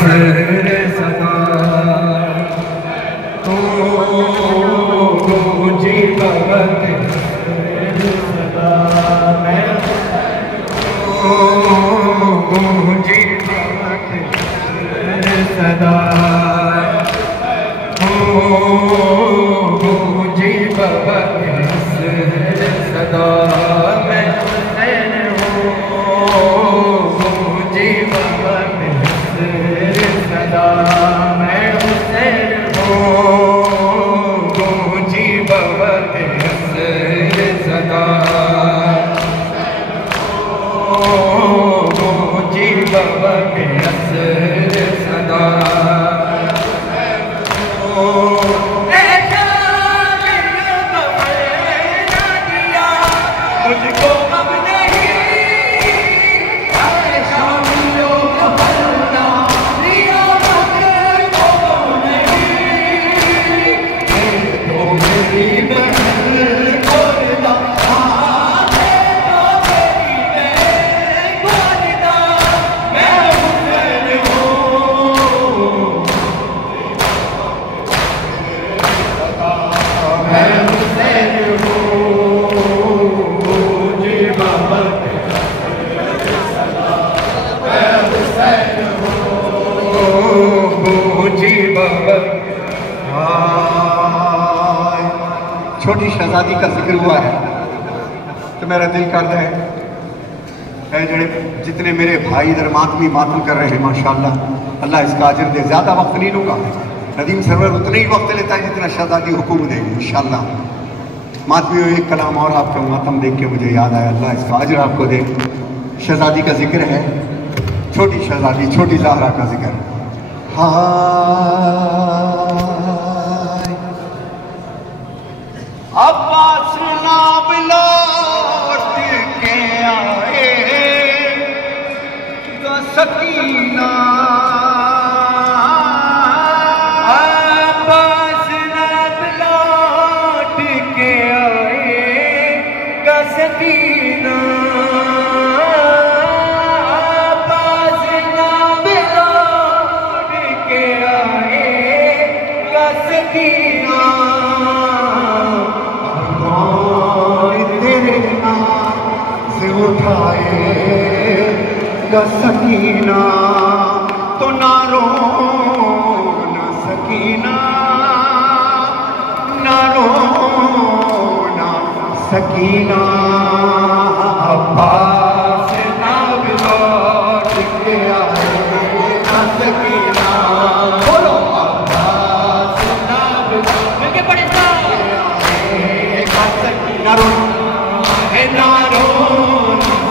सदा तो जी भगत सदा मैं जी भगत सदा जी भगत सदा मैं जी भगत सदा मैं हुसैन हूँ जी भगत सदा जी भगत सदा मुझको अब नहीं छोटी शहजादी का जिक्र हुआ है तो मेरा दिल करता है जड़े जितने मेरे भाई इधर मातमी मातम कर रहे हैं माशाल्लाह अल्लाह इसका अजर दे। ज़्यादा वक्त नहीं लूँगा, नदीम सरवर उतना ही वक्त लेता है जितना शहजादी हुक्म देगी इंशाल्लाह। मातमी एक कलाम और आपका मातम देख के मुझे याद आया, अल्लाह इसका अजर आपको दे। शहजादी का जिक्र है, छोटी शहजादी छोटी ज़हरा का जिक्र। अब्बास नाम लौट के आए तो सकीना, अब्बास नाम लौट के आए का सकीना, अब्बास नाम लौट के आए का सकीना, उठाए सकीना तो ना रो ना सकीना, ना रो ना सकीना। अब्बास नाम लौट के आए ना सकीना, बोलो अब्बास नाम लौट के बड़े आए ना सकीना, रो ना रो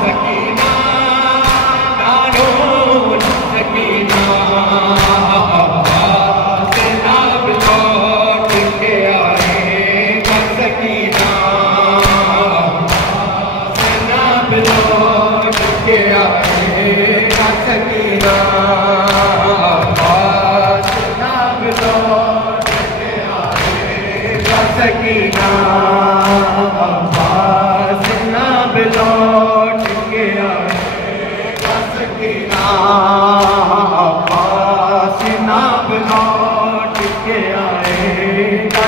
सकीना, अब्बास नाम लौट के आएगा सकीना, अब्बास नाम लौट के आएगा सकीना, अब्बास नाम लौट के आएगा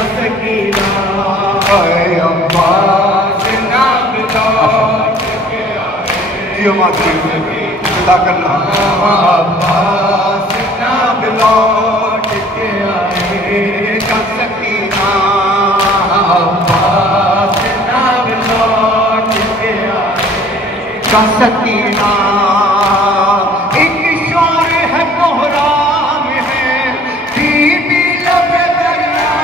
करना। अब्बास नाम लौट के आएगा सकीना, अब्बास नाम लौट के आएगा सकीना। एक शोर है कोहराम है बीबी लब दरिया,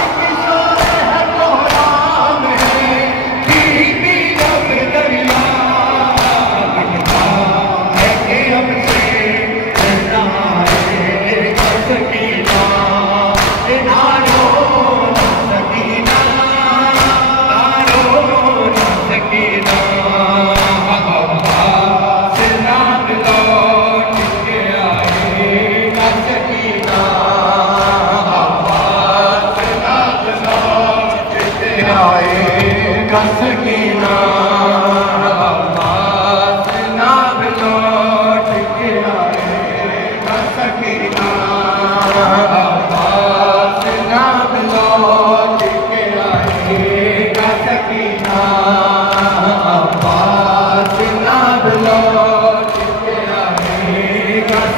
एक शोर है कोहराम है बीबी लब दरिया, है कि अब से आएगा सकीना, नारो सकीना, नारो सकीना,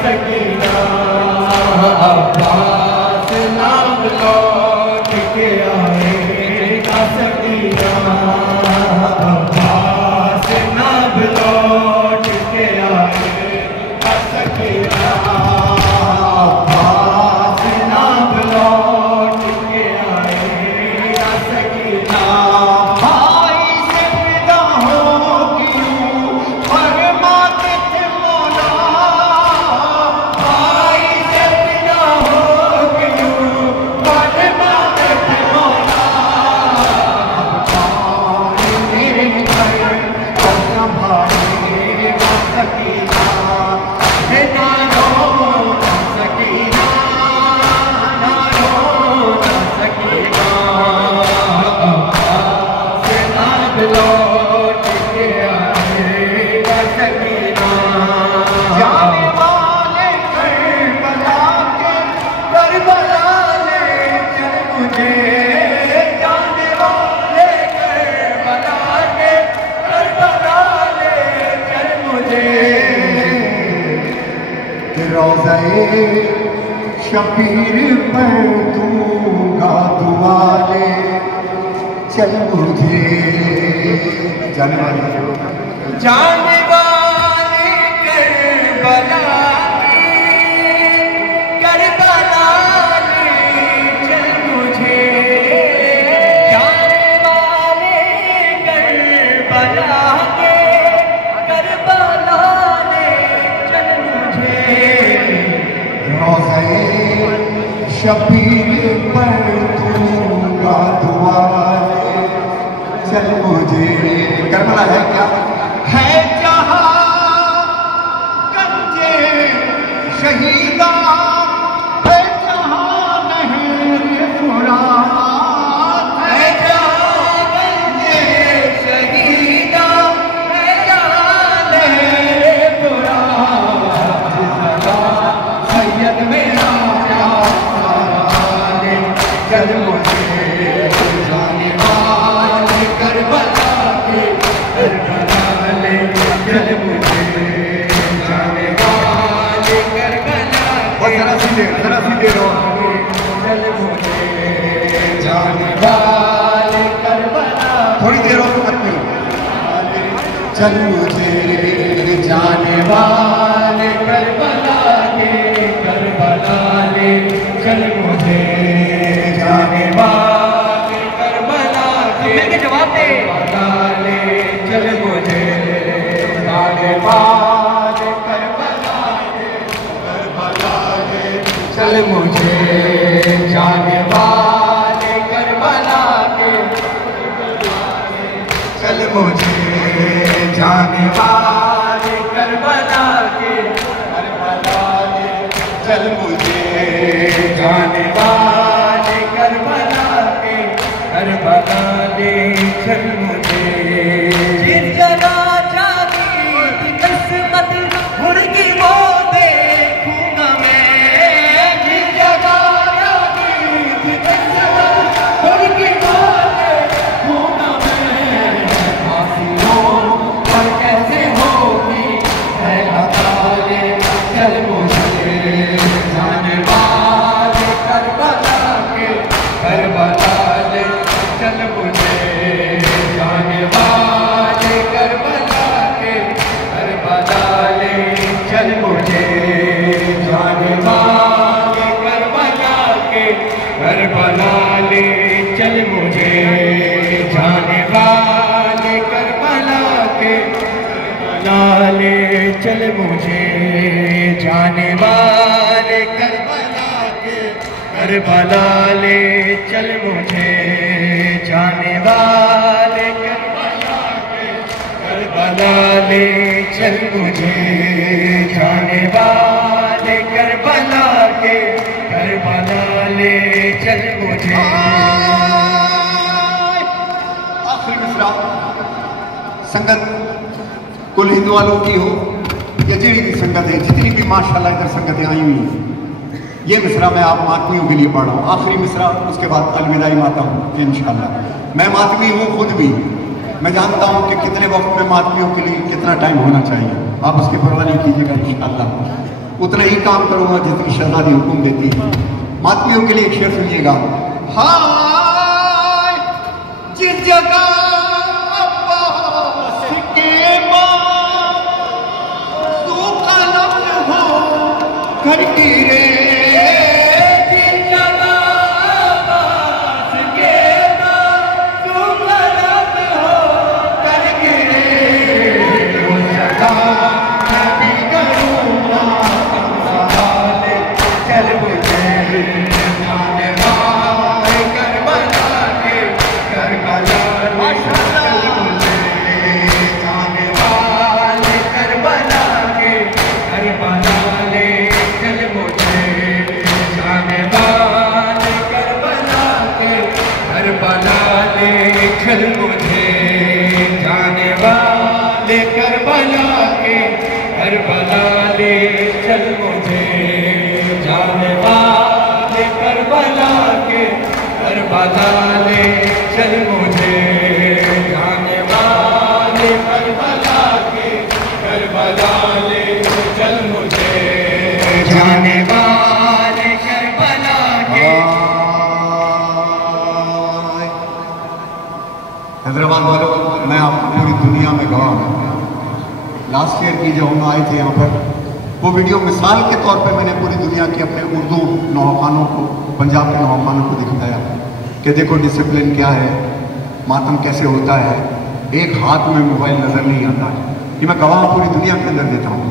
सकीना अब्बास नाम लौट के आएगा सकीना अब्बास नाम लौट के आएगा सकीना अब्बास नाम लौट के आएगा सकीना भाई से विदा होगी फरमाते थे मौला भाई से विदा होगी फरमाते थे मौला मेरे घर संभालेगा सकीना है नानो सकीना नानो सकीना से नाम लौट के आएगा सकीना जाने वाले करबला के करबला ले चल मुझे जाने वाले करबला के करबला ले चल मुझे रोज़े शबीर पर दूंगा दुआ ले चल मुझे जाने वाले जाने वाले करबला के करबला ले चल मुझे जाने वाले करबला के करबला ले चल मुझे रोज़े शबीर पर दूंगा दुआ ले चल मुझे करबला है क्या है जहाँ गंजे शहीदा है जहाँ नहर फुरात है जहाँ गंजे शहीदा है जहाँ नहर फुरात सैयद मेरा प्यारे चल मुझे जाने वाले करबला के करबला ले चल मुझे जाने वाले करबला और जरा सी देर और चल मुझे जाने वाले करबला थोड़ी देर और मत नहीं चल मुझे जाने वाले करबला के करबला ले चल मुझे जाने वाले करबला के मिलके जवाब दे करबला ले चल मुझे जाने वाले करबला के करबला ले चल मुझे जाने वाले करबला के चल मुझे जाने वाले करबला के करबला ले चल मुझे जाने वाले करबला के करबला ले चल मुझे जिस जगह जाती थी किस्मत मुर्गी वो देखूंगा मैं जिस जगह जाती थी किस्मत मुर्गी वो देखूंगा मैं आसियों पर कैसे होगी है हताले चल मुझे जाने वाले करबला के करबला ले चल मुझे जाने वाले करबला के करबला ले चल मुझे जाने वाले करबला के करबला ले चल मुझे जाने वाले करबला के करबला ले चल मुझे जाने वाले करबला के करबला ले चल मुझे जाने वाले करबला के करबला ले चल मुझे जाने वाले करबला के करबला ले चल मुझे आखिरी मिसरा संगत कुल हिंदू वालों की हो या जितनी भी संगत है, जितनी भी माशाल्लाह इधर संगतें आई हुई हैं, ये मिसरा मैं आप मातमियों के लिए पढ़ रहा हूँ। आखिरी मिसरा, उसके बाद अलविदाई माता हूँ इंशाल्लाह। मैं मातमी हूँ खुद भी, मैं जानता हूँ कि कितने वक्त में मातमियों के लिए कितना टाइम होना चाहिए। आप उसकी परवाह नहीं कीजिएगा इंशाल्लाह। उतना ही काम करूंगा जितनी शहजादी हुक्म देती है। मातमियों के लिए एक शेर सुनिएगा। हाय जिस जगह अब्बास के बाद सूखा लफ्ज हो घर की रे, जिस जगह अब्बास के बाद सूखा लफ्ज हो घर की रे, उस जगह मैं भी करूंगा संभाले चल मुझे जाने वाले करबला के करबला चल मुझे जाने वाले करबला के करबला ले चल मुझे जाने वाले करबला के करबला ले चल मुझे जाने वाले करबला के करबला ले चल मुझे जाने वाले करबला के करबला ले चल मुझे जाने वाले करबला के करबला ले चल मुझे जाने वाले करबला के। हैदराबाद वालों, मैं आपको पूरी दुनिया में गवाह हूँ। लास्ट ईयर की जो हम आए थे यहाँ पर, वो वीडियो मिसाल के तौर पे मैंने पूरी दुनिया के अपने उर्दू नौखानों को, पंजाब के नौखानों को दिखाया कि देखो डिसिप्लिन क्या है, मातम कैसे होता है, एक हाथ में मोबाइल नज़र नहीं आता है। कि मैं गवाह पूरी दुनिया के अंदर देता हूँ।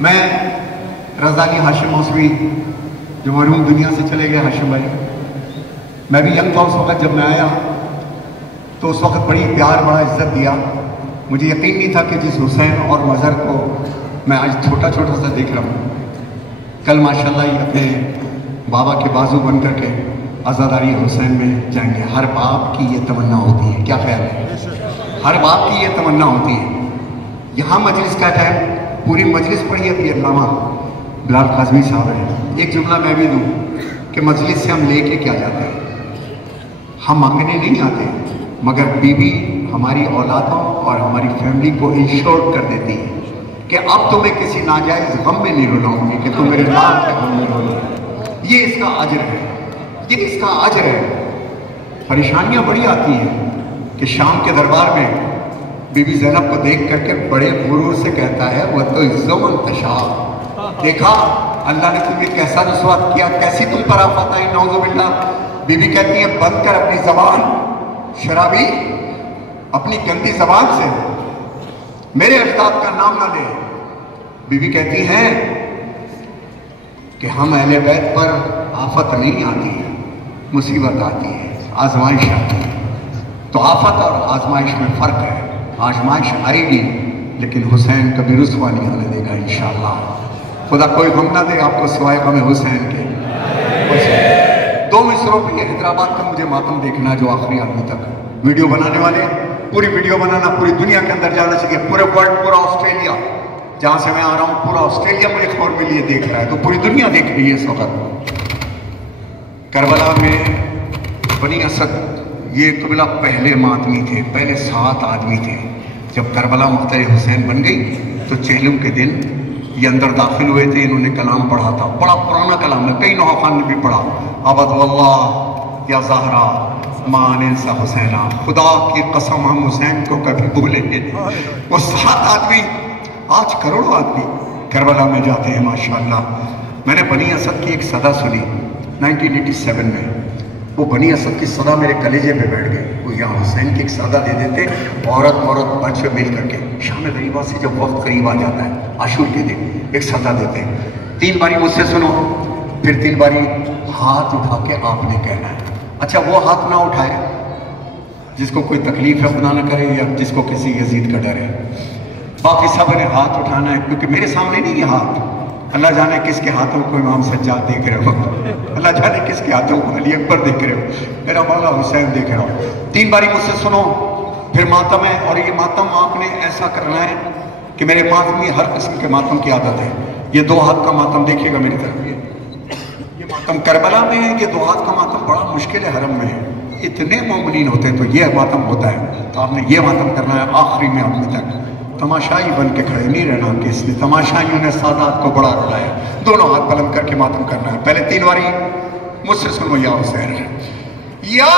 मैं रज़ानी हाशिम मौसवी जो मरहूम दुनिया से चले गए हाशिम भाई, मैं भी यंग था उस वक्त जब मैं आया, तो उस वक्त बड़ी प्यार बड़ा इज्जत दिया। मुझे यकीन नहीं था कि जिस हुसैन और मज़हर को मैं आज छोटा छोटा सा देख रहा हूँ, कल माशाल्लाह ही अपने बाबा के बाजू बन करके आज़ादारी हुसैन में जाएंगे। हर बाप की ये तमन्ना होती है, क्या ख्याल है? हर बाप की ये तमन्ना होती है। यहाँ मजलिस का टाइम, पूरी मजलिस पढ़ी है पीरनामा बिलाल काज़मी साहब है। एक जुमला मैं भी दूँ कि मजलिस से हम लेके क्या जाते हैं? हम मांगने नहीं आते, मगर बीवी हमारी औलादों और हमारी फैमिली को इंश्योर कर देती है कि अब तुम्हें किसी नाजायज गम में नहीं रुलाऊंगी कि तुम मेरे नाम के गम में रोलो। ये इसका अजर है, ये इसका अजर है। परेशानियां बड़ी आती हैं कि शाम के दरबार में बीबी ज़ैनब को देख करके बड़े गुरूर से कहता है, वह तो इज्जोमन तशा, देखा अल्लाह ने तुम्हें कैसा रुसवा किया, कैसी तुम पर आफत आई, नौजुबिल्लाह। बीबी कहती है बंद कर अपनी जबान शराबी, अपनी गंदी जबान से मेरे अजदाद का नाम ना ले। बीबी कहती है कि हम अहले बैत पर आफत नहीं आती है, मुसीबत आती है, आजमाइश आती है। तो आफत और आजमाइश में फर्क है। आजमाइश आएगी लेकिन हुसैन कभी रुसवा नहीं होने देगा इंशाअल्लाह। खुदा कोई गम ना दे आपको सिवाय गम हुसैन के। दो मिसरों पे हैदराबाद का मुझे मातम देखना, जो आखिरी आदमी तक वीडियो बनाने वाले, पूरी वीडियो बनाना, पूरी दुनिया के अंदर जाना चाहिए, पूरे वर्ल्ड, पूरा ऑस्ट्रेलिया, जहां से मैं आ रहा हूं पूरा ऑस्ट्रेलिया मुझे खबर मिली है, देख रहा है, तो पूरी दुनिया देख रही है इस वक्त। करबला में बनी असद ये कबीला पहले मातमी थे, पहले 7 आदमी थे। जब करबला मुख्तार हुसैन बन गई तो चेहलम के दिन ये अंदर दाखिल हुए थे। इन्होंने कलाम पढ़ा था, बड़ा पुराना कलाम है, कई नौखान ने भी पढ़ा। अबद वल्लाह या ज़हरा मान सा हुसैना, खुदा की कसम हम हुसैन को कभी भूलेंगे नहीं। वो 7 आदमी, आज करोड़ों आदमी करबला में जाते हैं माशाअल्लाह। मैंने बनी असद की एक सदा सुनी 1987 में। वो बनी असद की सदा मेरे कलेजे पे बैठ गई। वो यहाँ हुसैन की एक सदा दे देते, औरत औरत बच्चे मिल करके शाम गरीबा से जब वक्त करीब आ जाता है आशूर के दिन एक सदा देते हैं। 3 बारी मुझसे सुनो, फिर 3 बारी हाथ उठा के आपने कहना है। अच्छा वो हाथ ना उठाए जिसको कोई तकलीफ है, खुदा ना करे, या जिसको किसी यजीद का डर है। बाकी सब ने हाथ उठाना है, क्योंकि मेरे सामने नहीं है हाथ। अल्लाह जाने किसके हाथों को इमाम सज्जाद देख रहे हो, अल्लाह जाने किसके हाथों को अली अकबर देख रहे हो, मेरा मौला हुसैन देख रहा हो। 3 बारी मुझसे सुनो, फिर मातम है, और ये मातम आपने ऐसा करना है कि मेरे मातमी हर किस्म के मातम की आदत है। ये 2 हाथ का मातम देखिएगा मेरी तरफ, ये मातम करबला में है, ये 2 हाथ का मातम बड़ा मुश्किल है, हरम में है, इतने मोमिनीन होते हैं तो ये मातम होता है। तो आपने ये मातम करना है आखिरी में आदमी तक। तमाशाई बन के खड़े नहीं रहना कि इसलिए तमाशाइयों ने सादात को बड़ा रुलाया। दोनों हाथ बुलंद करके मातम करना है। पहले 3 बारी मुझसे सुनो, या हुसैन, या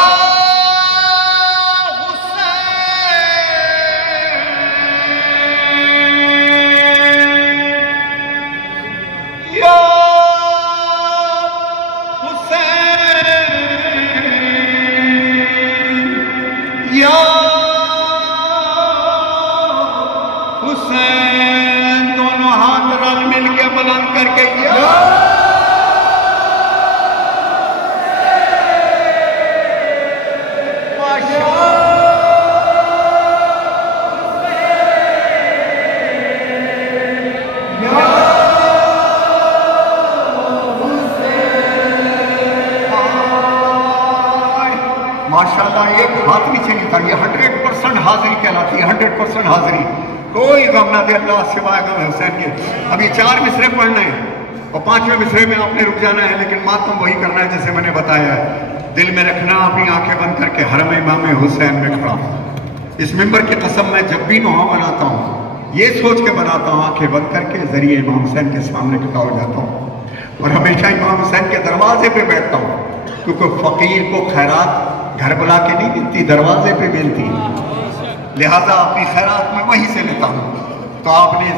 हुसैन, दोनों हाथ रल मिल के बुलंद करके माशाल्लाह एक हाथ नीचे नहीं था। ये 100% हाजिरी कहलाती है, 100% हाजिरी। कोई गम ना दे अल्लाह सिवाय गम हुसैन के। अभी 4 मिसरे पढ़ने हैं और 5वें मिसरे में आपने रुक जाना है, लेकिन मातम वही करना है जैसे मैंने बताया है। दिल में रखना, अपनी आंखें बंद करके हरम इमाम हुसैन में खड़ा हूं। इस मिंबर की कसम मैं जब भी नुहा बनाता हूँ ये सोच के बनाता हूँ, आंखें बंद करके जरिए इमाम हुसैन के सामने खड़ा हो जाता हूँ और हमेशा इमाम हुसैन के दरवाजे पे बैठता हूँ, क्योंकि फकीर को खैरात घर बुला के नहीं मिलती, दरवाजे पे मिलती। लिहाजा अपनी खैरात में वहीं से लेता हूँ। तो आपने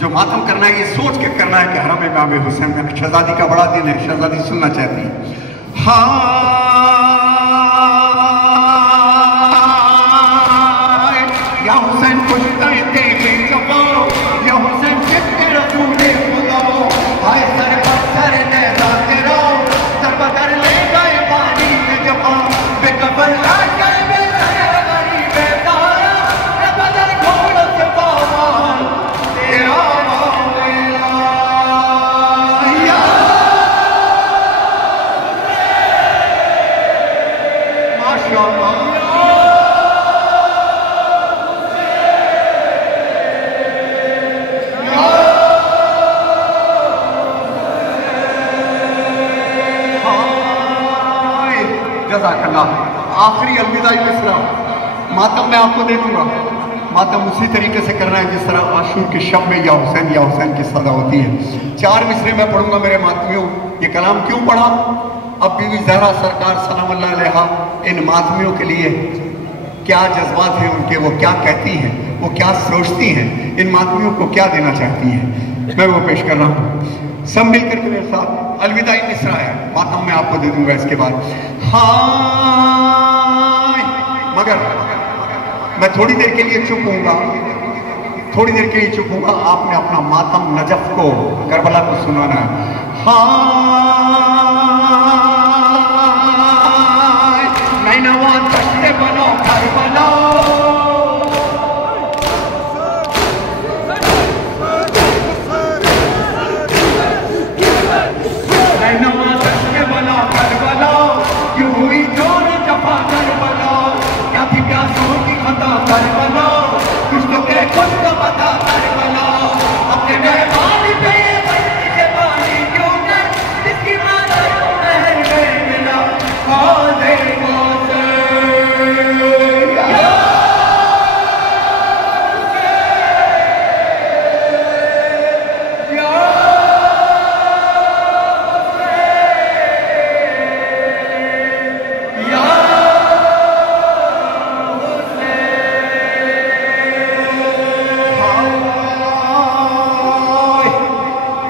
जो मातम करना है ये सोच के करना है कि हरम इमाम हुसैन में। शहजादी का बड़ा दिन है, शहजादी सुनना चाहती है। हाँ या हुसैन कुछ तेरे जबाओ, या हुसैन कितने रसूले खुदाओ, हाय सर पत्थर ने राते रो, सर पत्थर ले गए पानी में जबा, बेकबर लाश गए बेचारे गरीब बेतारा, रे बदल घोड़ों से पावान तेरा माशाअल्लाह। आखिरी अलविदाई मिसरा मातम मैं आपको दे दूंगा। मातम उसी तरीके से करना है जिस तरह आशूर के शब में या हुसैन की सदा होती है। 4 मिसरे मैं पढ़ूंगा मेरे मातमियों। ये कलाम क्यों पढ़ा? अब बीवी ज़हरा सरकार सलाम अल्लाह अलैहा इन मातमियों के लिए क्या जज्बात हैं उनके, वो क्या कहती हैं, वो क्या सोचती हैं, इन मातमियों को क्या देना चाहती हैं, मैं वो पेश कर रहा हूँ। सब मिलकर के मेरे साथ अलविदाई मिसरा है, मातम मैं आपको दे दूंगा इसके बाद। हाँ मगर मैं थोड़ी देर के लिए चुप होऊंगा, थोड़ी देर के लिए चुप होऊंगा। आपने अपना मातम नजफ को, करबला को सुनाना है। हाँ नैनवा तश्ते बनो करबला, नैनवा तश्ते बनो करबला, क्यों हुई जोर जफा करबला, क्या थी प्यासों की खता करबला, कुछ तो के कुछ तो बता करबला, अपने गए पानी पे बस्ती से पानी क्यों कर, जिसकी माता नहर में मिला हाज़े माज़े।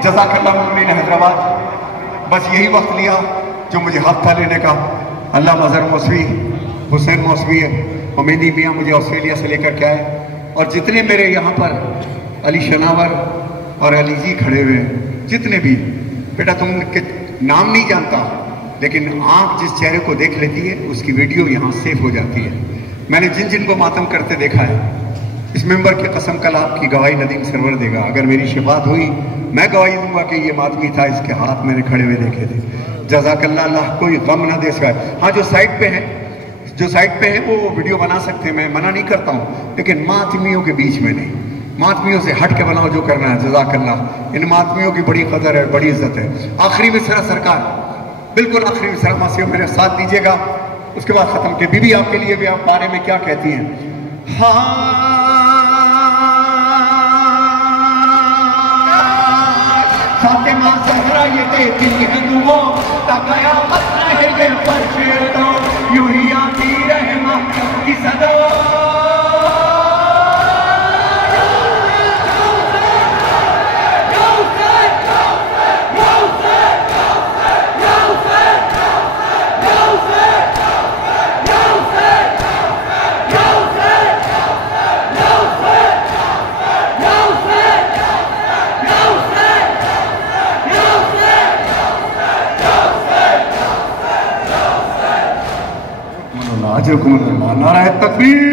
जज़ाकल्लाह मुमिन हैदराबाद। बस यही वक्त लिया जो मुझे हक था लेने का। अल्लाह मज़हर मौसवी, हुसैन मौसवी है, उमेदी मियाँ मुझे ऑस्ट्रेलिया से लेकर के आए, और जितने मेरे यहाँ पर अली शनावर और अली जी खड़े हुए हैं, जितने भी, बेटा तुम के नाम नहीं जानता, लेकिन आँख जिस चेहरे को देख लेती है उसकी वीडियो यहाँ सेव हो जाती है। मैंने जिन जिन को मातम करते देखा है, इस मेंबर की कसम कल आपकी गवाही नदीम सरवर देगा। अगर मेरी शिफात हुई मैं गवाही दूंगा कि ये मातमी था, इसके हाथ मैंने खड़े हुए देखे थे। जज़ाकल्लाह, अल्लाह कोई गम ना दे सका। हाँ जो साइड पे है वो वीडियो बना सकते हैं, मैं मना नहीं करता हूँ, लेकिन मातमियों के बीच में नहीं, मातमियों से हट के बनाओ जो करना है। जज़ाकल्लाह, इन मातमियों की बड़ी कदर है, बड़ी इज्जत है। आखिरी मिसरा सरकार, बिल्कुल आखिरी मिसरा मासियों मेरे साथ दीजिएगा, उसके बाद खत्म के। बीबी आपके लिए भी आप बारे में क्या कहती हैं? हाँ के दिल हिंदुओं का कयामत रहेंगे फर्शे तो यूं ही आती रहना की सदा। नारायण तकबीर।